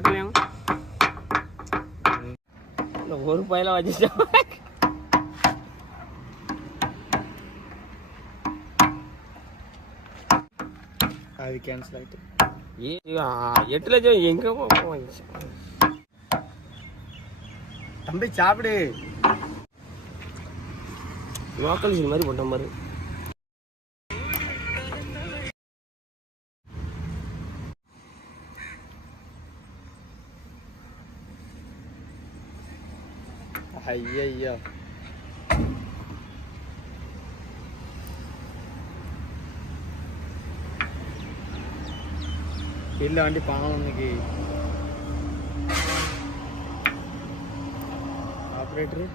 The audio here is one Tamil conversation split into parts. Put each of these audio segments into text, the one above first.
ஹோட்டலையும் இந்த ஒரு பயில வச்சுட்டோம். அது கேன்சல் ஆகிட்டு 8 லட்சம் எங்கே வாங்கிச்சு. தம்பி சாப்பிடு. லோக்கல் சீன் மாதிரி போட்ட மாதிரி. ஐயா இல்லை வண்டி பாவம் இன்னைக்கு ஆப்ரேட்டரு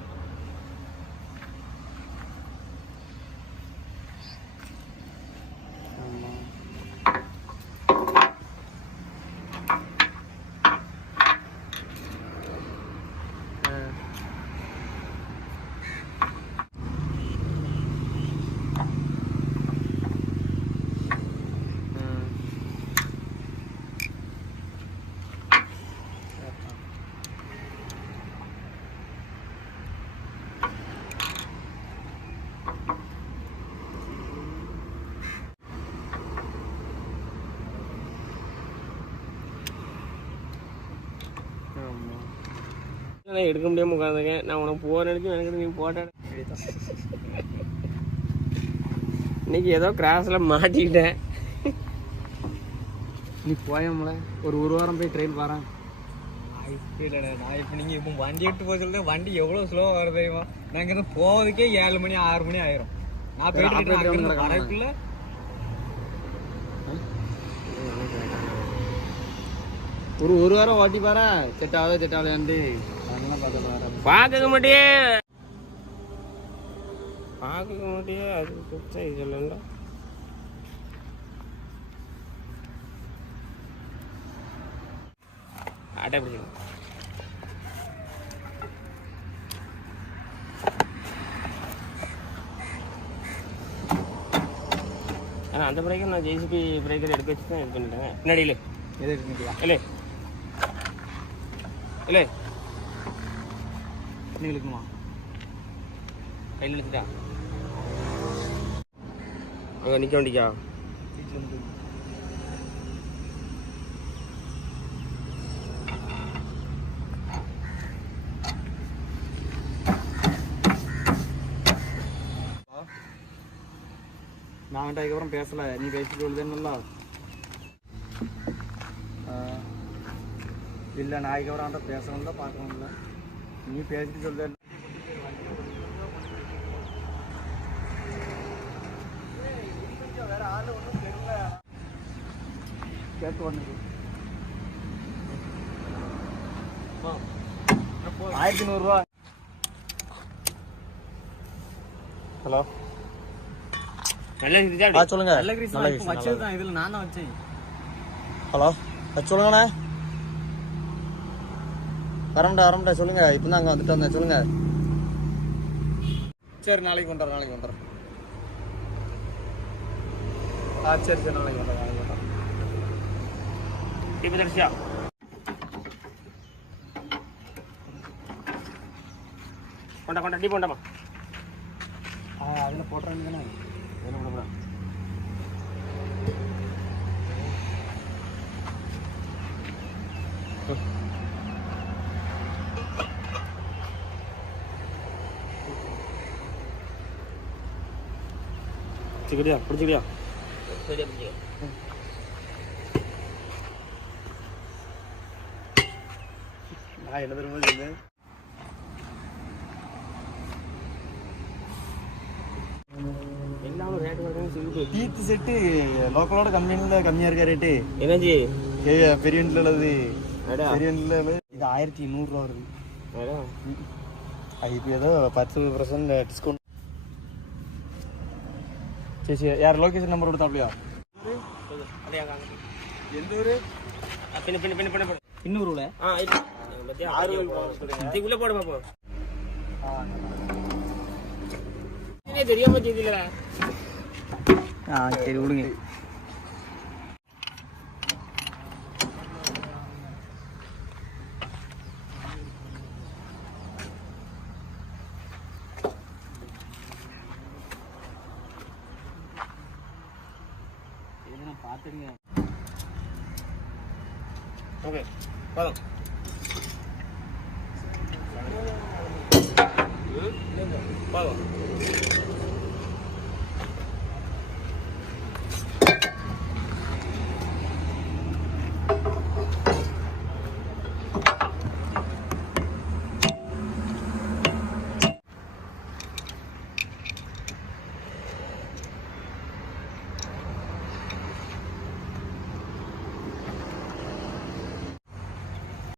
எடுக்க முடியாம உட்காந்துருக்கேன். நான் உனக்கு போற நினைச்சு எனக்கு நீ போட்ட இன்னைக்கு ஏதோ கிராஸ்ல மாட்டிக்கிட்டேன். நீ போயம்ல ஒரு வாரம் போய் ட்ரெயின் வரேன். இல்லைடா நான் இப்போ நீங்கள் இப்போ வண்டி எடுத்து போக சொல்லிட்டு வண்டி எவ்வளோ ஸ்லோவாக வர தெரியுமா? நாங்கள் இருந்து போவதுக்கே 7 மணி 6 மணி ஆயிரும். நான் போயிட்டு வரக்குள்ள ஒரு வாரம் ஓட்டி பாரு. செட் ஆகலையாண்டு அதெல்லாம் பார்க்க மாட்டியே அது இது இல்லைங்களா. ஆட்டை பிடிச்சிங்க. ஆனால் அந்த பிரேக்கர் நான் ஜேசிபி பிரேக்கர் எடுக்க வச்சு தான் இது பண்ணிட்டேன். பின்னாடியில் எது எடுக்க இல்லை இல்லை நீ இழுக்குமா கையில் இழுத்துட்டா அங்கே நிற்க வண்டிக்கா. நான் அதுக்கப்புறம் பேசலை. நீ பேசிட்டு சொல்லுதேன்னா இல்லை. நான் அதுக்கப்புறம் அவன்கிட்ட பேசணும்ல பார்க்கணும்ல. நீ பேசிட்டு சொல்லுதே. வேற ஆள் ஒன்றும் தெரியல. கேட்டு ஒன்று 1100 ரூபா. ஹலோ நல்ல கிரீஸ் சொல்லுங்க. நல்ல கிரீஸ் வச்சது தான். இதில் நான் தான் வச்சேன். ஹலோ சொல்லுங்கண்ணே. வரம்டா சொல்லுங்க. இப்போ தான் அங்கே வந்துட்டு வந்தேன். சொல்லுங்க. சரி நாளைக்கு வந்துடுறேன். சரி நாளைக்கு வந்துடுறேன். இப்போ தரிசியா கொண்டா டீ போண்டாமா. அதில் போட்டுறேன்னு தானே. என்ன பண்ண பிடிச்சிக்கிறியா? நான் என்ன தெரியுமா எல்லாமே ரேட் வருதுன்னு டீத்து செட்டு லோக்கலோட கம்மியாக இருக்க ரேட்டு. என்னஜி பெரிய வண்டியில் உள்ளது. பெரிய வண்டியில் இது 1200 ரூபா வருது. இப்போ ஏதோ 10% டிஸ்கவுண்ட். சரி யார் லொக்கேஷன் நம்பர் கொடுத்தாப்லையா? எந்த ஊர்? இன்னூறுல இதுக்குள்ள போட பாப்போம். தெரியாம செய்தீங்களா? சரி விடுங்க. பார்த்துடுங்க. ஓகே போதும். போதும்.